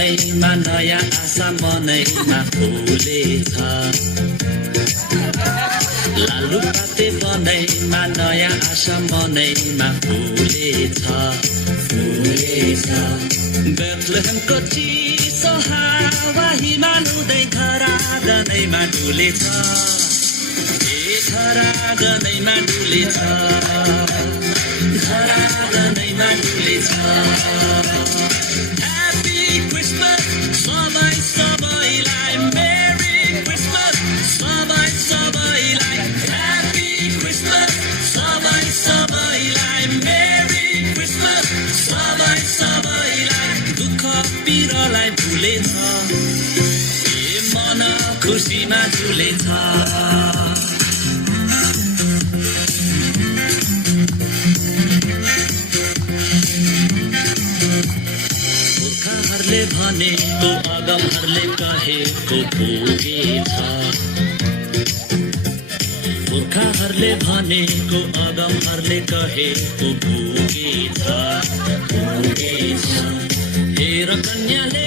मनैमा नयाँ आशा मनैमा फुलेछ लालुपाते बनैमा नयाँ आशा मनैमा फुलेछ बेथलेहेमको चिसो हावा हिमाल उदै धरागनैमा डुलेछ धरागनैमा डुलेछ धरागनैमा डुलेछ Happy Christmas सबै सबैलाई Merry Christmas सबै सबैलाई Happy Christmas सबै सबैलाई Merry Christmas सबै सबैलाई दुःख पिरलाई भुलेछ ए मन खुसीमा झुलेछ पुर्खाहरूले भनेको अगमहरूले कहेको पुगेछ पुर्खाहरूले भनेको अगमहरूले कहेको पुगेछ हेर कन्याले